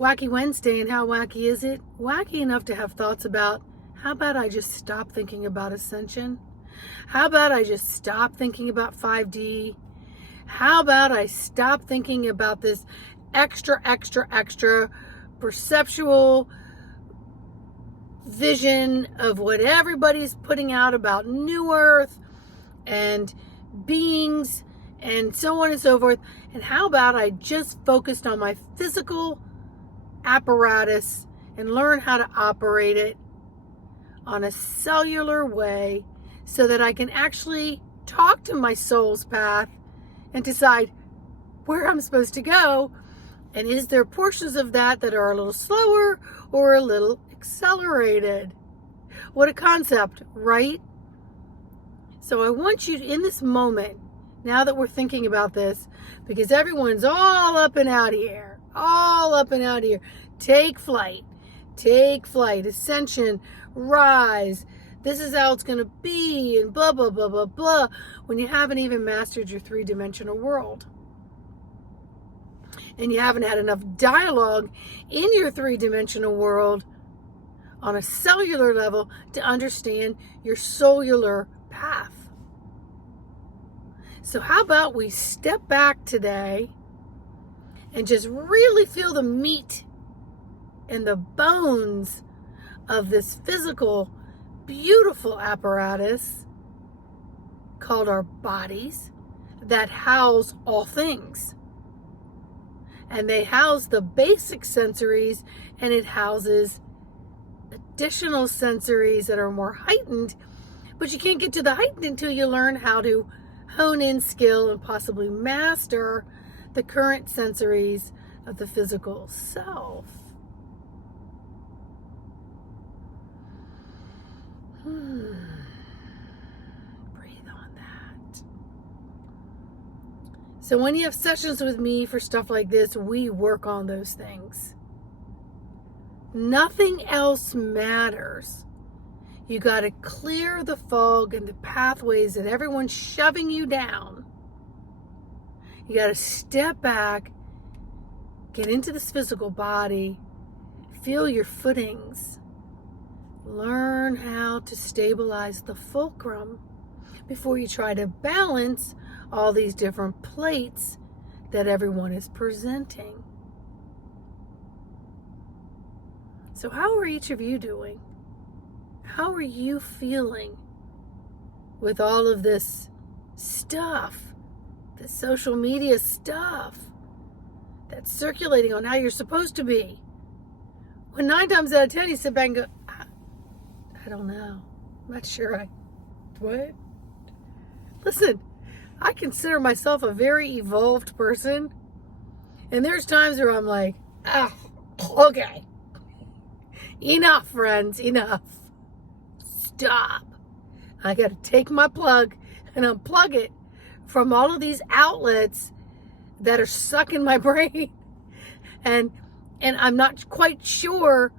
Whacky Wednesday, and how wacky is it? Wacky enough to have thoughts about, how about I just stop thinking about ascension? How about I just stop thinking about 5D? How about I stop thinking about this extra perceptual vision of what everybody's putting out about New Earth and beings and so on and so forth? And how about I just focused on my physical apparatus and learn how to operate it on a cellular way so that I can actually talk to my soul's path and decide where I'm supposed to go, and is there portions of that that are a little slower or a little accelerated? What a concept, right? So I want you to, in this moment, now that we're thinking about this, because everyone's all up and out here, take flight, ascension, rise, this is how it's going to be, and blah, blah, blah, blah, blah, when you haven't even mastered your three-dimensional world. And you haven't had enough dialogue in your three-dimensional world on a cellular level to understand your cellular path. So how about we step back today and just really feel the meat and the bones of this physical, beautiful apparatus called our bodies that house all things. And they house the basic sensories, and it houses additional sensories that are more heightened, but you can't get to the heightened until you learn how to hone in skill and possibly master the current sensories of the physical self. Breathe on that. So when you have sessions with me for stuff like this, we work on those things. Nothing else matters. You got to clear the fog and the pathways that everyone's shoving you down. You got to step back, get into this physical body, feel your footings, learn how to stabilize the fulcrum before you try to balance all these different plates that everyone is presenting. So how are each of you doing? How are you feeling with all of this stuff, the social media stuff that's circulating on how you're supposed to be? When 9 times out of 10 you sit back and go, I don't know. I'm not sure what? Listen, I consider myself a very evolved person. And there's times where I'm like, okay. Enough, friends, enough. Stop. I got to take my plug and unplug it from all of these outlets that are sucking my brain. And I'm not quite sure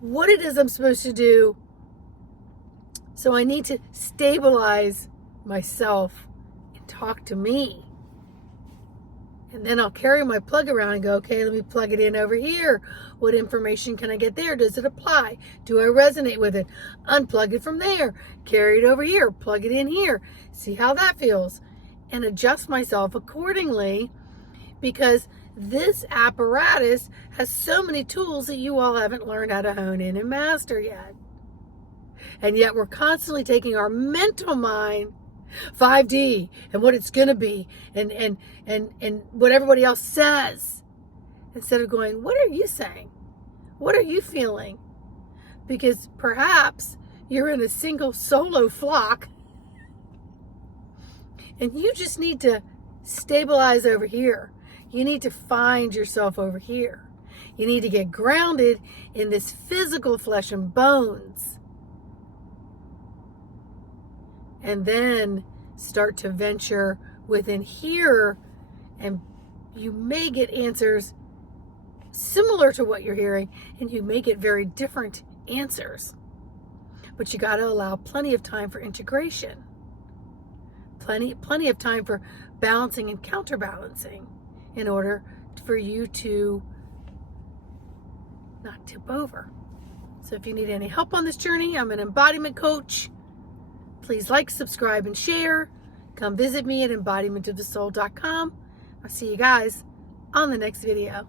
what it is I'm supposed to do. So I need to stabilize myself and talk to me. And then I'll carry my plug around and go, okay, let me plug it in over here. What information can I get there? Does it apply? Do I resonate with it? Unplug it from there. Carry it over here. Plug it in here. See how that feels. And adjust myself accordingly, because this apparatus has so many tools that you all haven't learned how to hone in and master yet. And yet we're constantly taking our mental mind, 5D, and what it's going to be, and what everybody else says, instead of going, what are you saying? What are you feeling? Because perhaps you're in a single solo flock and you just need to stabilize over here. You need to find yourself over here. You need to get grounded in this physical flesh and bones. And then start to venture within here, and you may get answers similar to what you're hearing, and you may get very different answers. But you got to allow plenty of time for integration. Plenty of time for balancing and counterbalancing in order for you to not tip over. So if you need any help on this journey, I'm an embodiment coach. Please like, subscribe, and share. Come visit me at embodimentofthesoul.com. I'll see you guys on the next video.